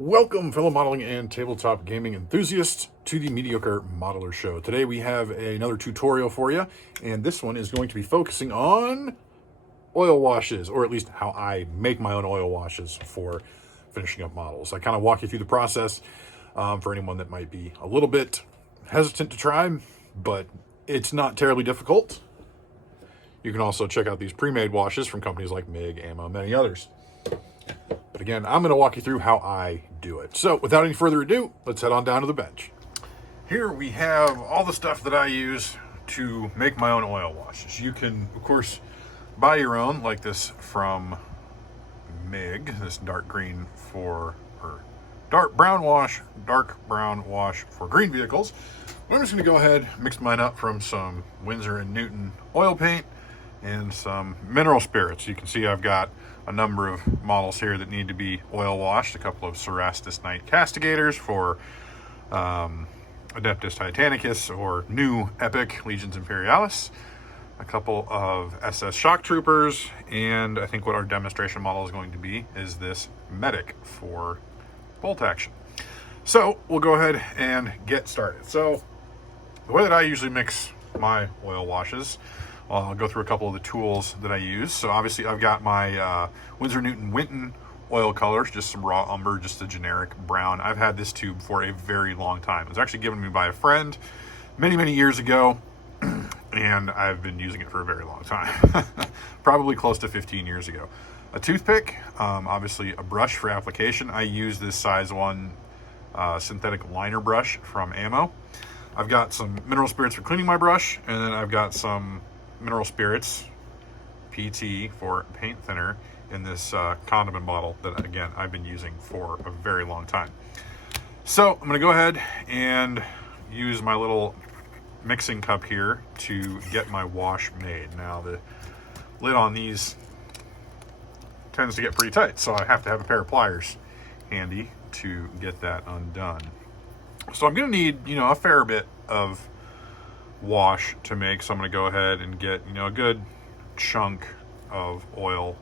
Welcome, fellow modeling and tabletop gaming enthusiasts, to the Mediocre Modeler Show. Today we have another tutorial for you, and this one is going to be focusing on oil washes, or at least how I make my own oil washes for finishing up models. I kind of walk you through the process for anyone that might be a little bit hesitant to try, but it's not terribly difficult. You can also check out these pre-made washes from companies like MIG, Ammo, and many others. But again, I'm going to walk you through how I do it. So without any further ado, let's head on down to the bench. Here we have all the stuff that I use to make my own oil washes. You can, of course, buy your own, like this from MIG, this dark brown wash for green vehicles. I'm just going to go ahead and mix mine up from some Winsor & Newton oil paint and some mineral spirits. You can see I've got a number of models here that need to be oil washed. A couple of Cerastus Night Castigators for Adeptus Titanicus or new Epic Legions Imperialis. A couple of SS Shock Troopers, and I think what our demonstration model is going to be is this Medic for bolt action. So we'll go ahead and get started. So the way that I usually mix my oil washes, I'll go through a couple of the tools that I use. So obviously I've got my Winsor Newton Winton oil colors, just some raw umber, just a generic brown. I've had this tube for a very long time. It was actually given to me by a friend many years ago, and I've been using it for a very long time. Probably close to 15 years ago. A toothpick, obviously a brush for application. I use this size 1 synthetic liner brush from Ammo. I've got some mineral spirits for cleaning my brush, and then I've got some mineral spirits, PT, for paint thinner in this condiment bottle that, again, I've been using for a very long time. So I'm going to go ahead and use my little mixing cup here to get my wash made. Now the lid on these tends to get pretty tight, so I have to have a pair of pliers handy to get that undone. So I'm going to need, a fair bit of wash to make, so I'm going to go ahead and get, a good chunk of oil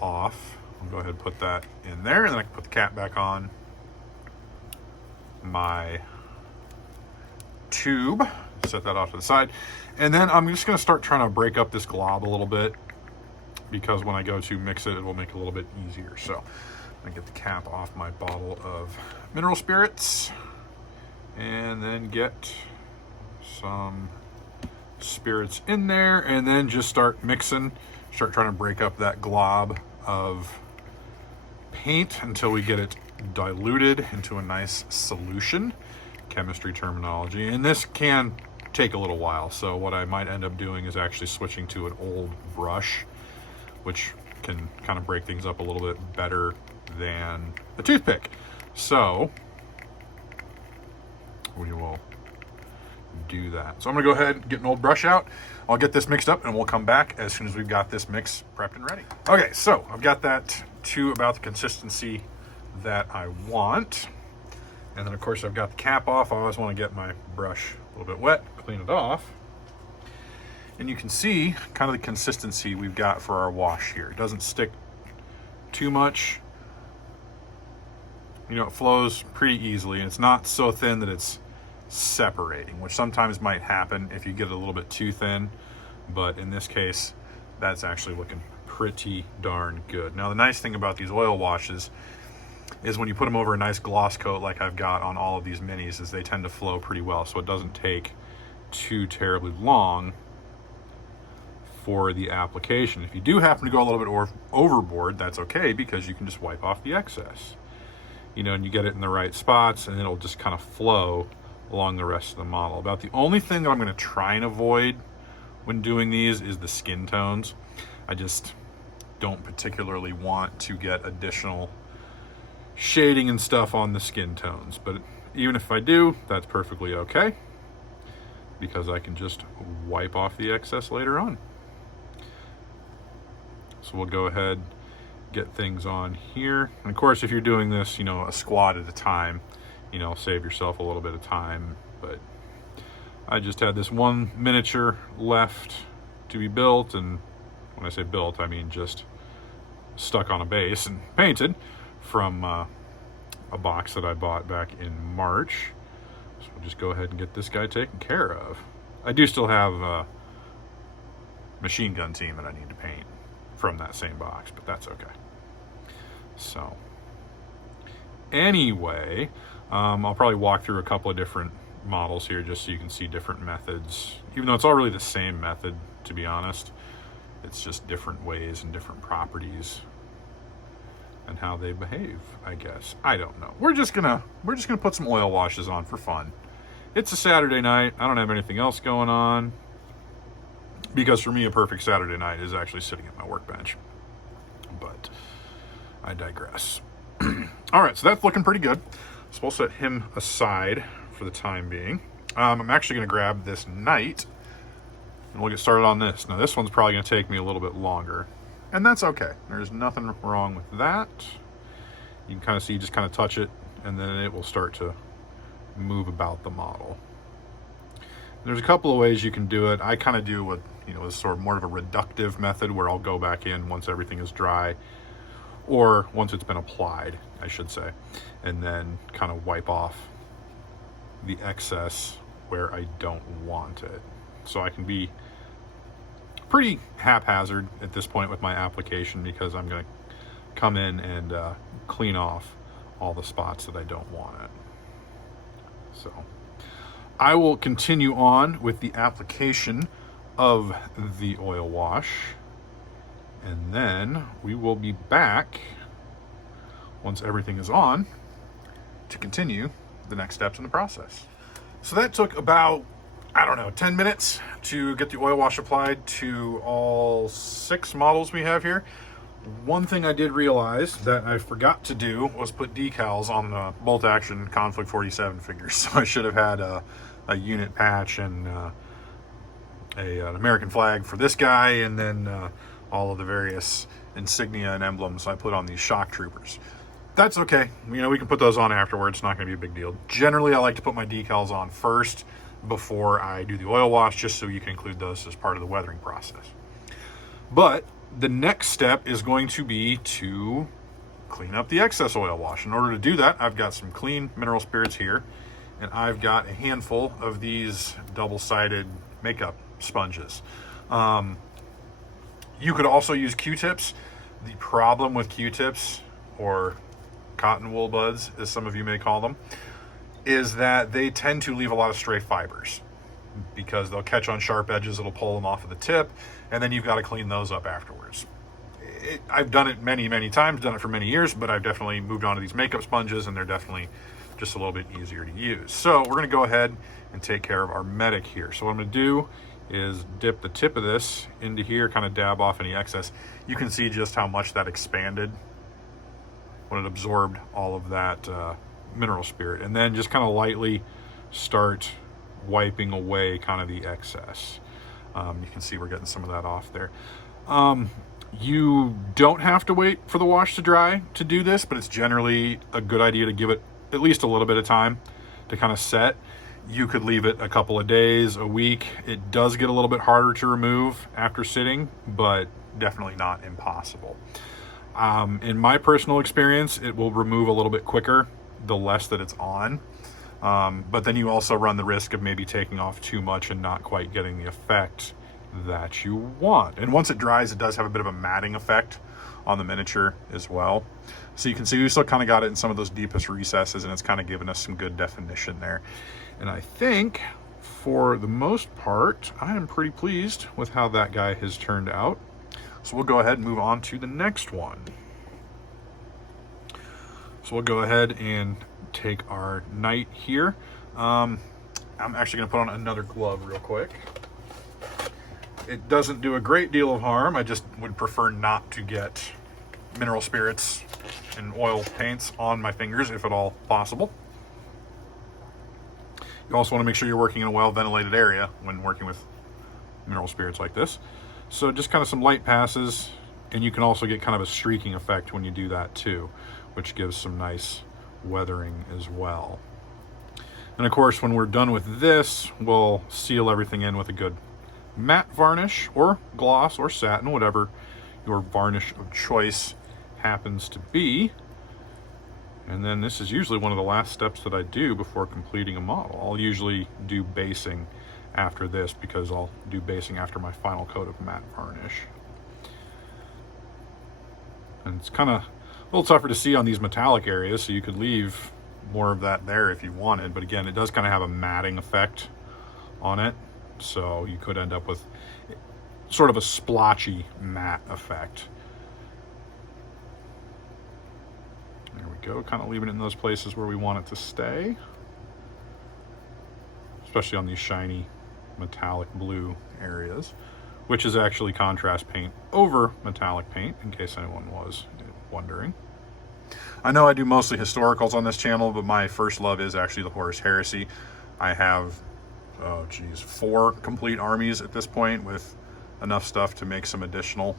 off. I'll go ahead and put that in there, and then I can put the cap back on my tube, set that off to the side, and then I'm just going to start trying to break up this glob a little bit, because when I go to mix it, it will make it a little bit easier. So I'm going to get the cap off my bottle of mineral spirits, and then get some spirits in there, and then just start mixing, start trying to break up that glob of paint until we get it diluted into a nice solution. Chemistry terminology, and this can take a little while, so what I might end up doing is actually switching to an old brush, which can kind of break things up a little bit better than a toothpick. So we will do that. So I'm gonna go ahead and get an old brush out. I'll get this mixed up, and we'll come back as soon as we've got this mix prepped and ready. Okay, so I've got that to about the consistency that I want. And then of course I've got the cap off. I always want to get my brush a little bit wet, clean it off. And you can see kind of the consistency we've got for our wash here. It doesn't stick too much. It flows pretty easily, and it's not so thin that it's separating, which sometimes might happen if you get it a little bit too thin. But in this case, that's actually looking pretty darn good. Now the nice thing about these oil washes is when you put them over a nice gloss coat like I've got on all of these minis, is they tend to flow pretty well, so it doesn't take too terribly long for the application. If you do happen to go a little bit overboard, that's okay, because you can just wipe off the excess, and you get it in the right spots, and it'll just kind of flow along the rest of the model. About the only thing that I'm going to try and avoid when doing these is the skin tones. I just don't particularly want to get additional shading and stuff on the skin tones, but even if I do, that's perfectly okay, because I can just wipe off the excess later on. So we'll go ahead, get things on here, and of course if you're doing this a squad at a time, save yourself a little bit of time. But I just had this one miniature left to be built, and when I say built, I mean just stuck on a base and painted from a box that I bought back in March. So we'll just go ahead and get this guy taken care of. I do still have a machine gun team that I need to paint from that same box, but that's okay. So anyway, I'll probably walk through a couple of different models here just so you can see different methods, even though it's all really the same method, to be honest. It's just different ways and different properties and how they behave, I guess. I don't know. We're just gonna put some oil washes on for fun. It's a Saturday night. I don't have anything else going on, because for me a perfect Saturday night is actually sitting at my workbench. But I digress. All right, so that's looking pretty good. So we'll set him aside for the time being. I'm actually going to grab this knight and we'll get started on this. Now this one's probably going to take me a little bit longer, and that's okay. There's nothing wrong with that. You can kind of see, you just kind of touch it and then it will start to move about the model. There's a couple of ways you can do it. I kind of do what, is sort of more of a reductive method, where I'll go back in once everything is dry, or once it's been applied, I should say, and then kind of wipe off the excess where I don't want it. So I can be pretty haphazard at this point with my application, because I'm going to come in and clean off all the spots that I don't want it. So I will continue on with the application of the oil wash, and then we will be back once everything is on to continue the next steps in the process. So that took about, 10 minutes to get the oil wash applied to all 6 models we have here. One thing I did realize that I forgot to do was put decals on the bolt action Conflict 47 figures. So I should have had a unit patch and an American flag for this guy, and then all of the various insignia and emblems I put on these shock troopers. That's okay. We can put those on afterwards. It's not going to be a big deal. Generally, I like to put my decals on first before I do the oil wash, just so you can include those as part of the weathering process. But the next step is going to be to clean up the excess oil wash. In order to do that, I've got some clean mineral spirits here, and I've got a handful of these double-sided makeup sponges. You could also use Q-tips. The problem with Q-tips, or cotton wool buds, as some of you may call them, is that they tend to leave a lot of stray fibers, because they'll catch on sharp edges, it'll pull them off of the tip, and then you've got to clean those up afterwards. I've done it many, many times, done it for many years, but I've definitely moved on to these makeup sponges, and they're definitely just a little bit easier to use. So we're going to go ahead and take care of our medic here. So what I'm going to do is dip the tip of this into here, kind of dab off any excess. You can see just how much that expanded when it absorbed all of that mineral spirit, and then just kind of lightly start wiping away kind of the excess. You can see we're getting some of that off there. You don't have to wait for the wash to dry to do this, but it's generally a good idea to give it at least a little bit of time to kind of set. You could leave it a couple of days, a week. It does get a little bit harder to remove after sitting, but definitely not impossible. In my personal experience, it will remove a little bit quicker the less that it's on. But then you also run the risk of maybe taking off too much and not quite getting the effect that you want. And once it dries, it does have a bit of a matting effect on the miniature as well. So you can see we still kind of got it in some of those deepest recesses, and it's kind of given us some good definition there. And I think for the most part, I am pretty pleased with how that guy has turned out. So we'll go ahead and move on to the next one. So we'll go ahead and take our knight here. I'm actually going to put on another glove real quick. It doesn't do a great deal of harm. I just would prefer not to get mineral spirits and oil paints on my fingers if at all possible. You also want to make sure you're working in a well-ventilated area when working with mineral spirits like this. So just kind of some light passes, and you can also get kind of a streaking effect when you do that too, which gives some nice weathering as well. And of course, when we're done with this, we'll seal everything in with a good matte varnish or gloss or satin, whatever your varnish of choice happens to be. And then this is usually one of the last steps that I do before completing a model. I'll usually do basing after this because I'll do basing after my final coat of matte varnish. And it's kind of a little tougher to see on these metallic areas, so you could leave more of that there if you wanted. But again, it does kind of have a matting effect on it. So you could end up with sort of a splotchy matte effect. There we go, kind of leaving it in those places where we want it to stay. Especially on these shiny metallic blue areas, which is actually contrast paint over metallic paint, in case anyone was wondering. I know I do mostly historicals on this channel, but my first love is actually the Horus Heresy. I have, 4 complete armies at this point, with enough stuff to make some additional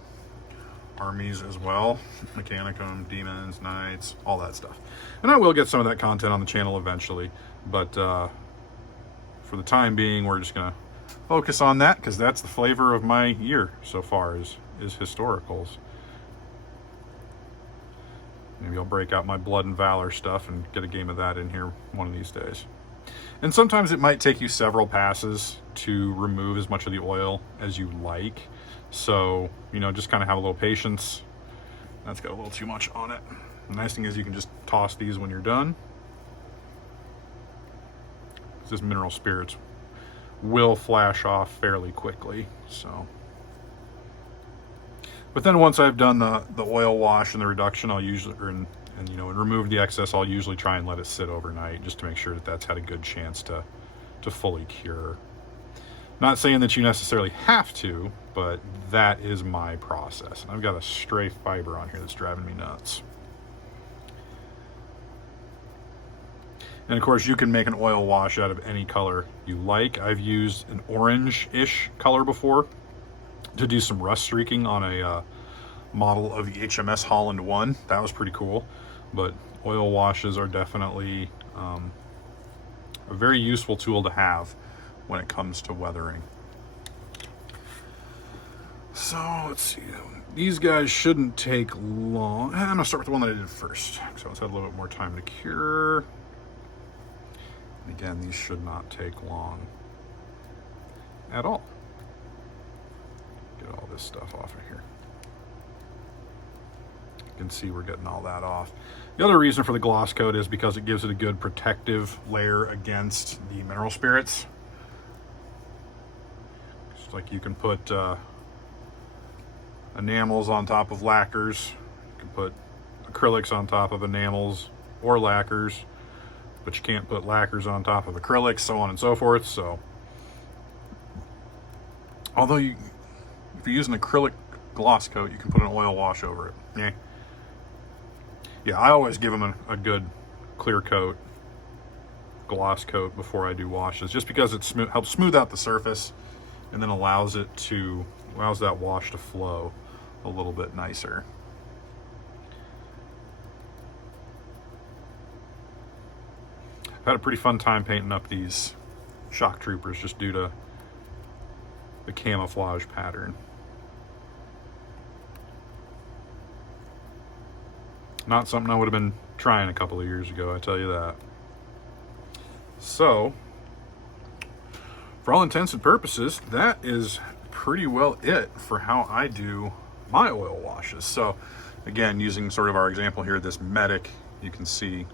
armies as well. Mechanicum, demons, knights, all that stuff. And I will get some of that content on the channel eventually, but for the time being, we're just gonna focus on that because that's the flavor of my year so far is historicals. Maybe I'll break out my Blood and Valor stuff and get a game of that in here one of these days. And sometimes it might take you several passes to remove as much of the oil as you like. So, just kind of have a little patience. That's got a little too much on it. The nice thing is you can just toss these when you're done. This mineral spirits will flash off fairly quickly, so. But then once I've done the oil wash and the reduction, I'll usually, and remove the excess, I'll usually try and let it sit overnight just to make sure that that's had a good chance to fully cure. Not saying that you necessarily have to, but that is my process. And I've got a stray fiber on here that's driving me nuts. And of course, you can make an oil wash out of any color you like. I've used an orange-ish color before to do some rust streaking on a model of the HMS Holland 1. That was pretty cool. But oil washes are definitely a very useful tool to have when it comes to weathering. So let's see. These guys shouldn't take long. I'm gonna start with the one that I did first, so it's had a little bit more time to cure. And again, these should not take long at all. Get all this stuff off of here. You can see we're getting all that off. The other reason for the gloss coat is because it gives it a good protective layer against the mineral spirits. Just like you can put enamels on top of lacquers. You can put acrylics on top of enamels or lacquers, but you can't put lacquers on top of acrylics, so on and so forth. So, although if you're using acrylic gloss coat, you can put an oil wash over it. Yeah, I always give them a good clear coat, gloss coat before I do washes, just because it helps smooth out the surface and then allows that wash to flow a little bit nicer. I've had a pretty fun time painting up these shock troopers just due to the camouflage pattern. Not something I would have been trying a couple of years ago, I tell you that. So, for all intents and purposes, that is pretty well it for how I do my oil washes. So, again, using sort of our example here, this Medic, you can see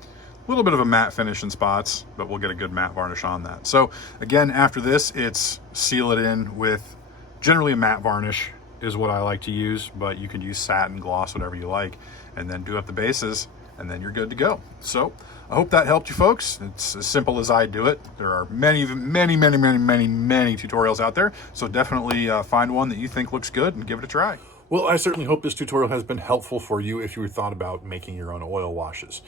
a little bit of a matte finish in spots, but we'll get a good matte varnish on that. So, again, after this, it's seal it in with generally a matte varnish is what I like to use, but you can use satin, gloss, whatever you like, and then do up the bases, and then you're good to go. So I hope that helped you folks. It's as simple as I do it. There are many tutorials out there, so definitely find one that you think looks good and give it a try. Well, I certainly hope this tutorial has been helpful for you if you thought about making your own oil washes.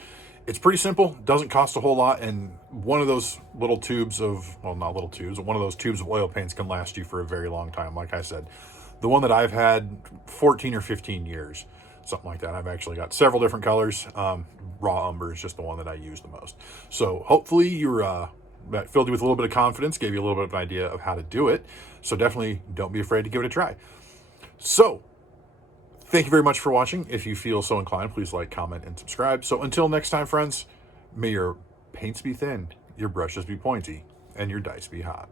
It's pretty simple, doesn't cost a whole lot, and one of those little tubes of, well, not little tubes, but one of those tubes of oil paints can last you for a very long time. Like I said, the one that I've had 14 or 15 years, something like that. I've actually got several different colors. Raw umber is just the one that I use the most. So hopefully that filled you with a little bit of confidence, gave you a little bit of an idea of how to do it. So definitely don't be afraid to give it a try. So Thank you very much for watching. If you feel so inclined, please like, comment, and subscribe. So until next time, friends, may your paints be thin, your brushes be pointy, and your dice be hot.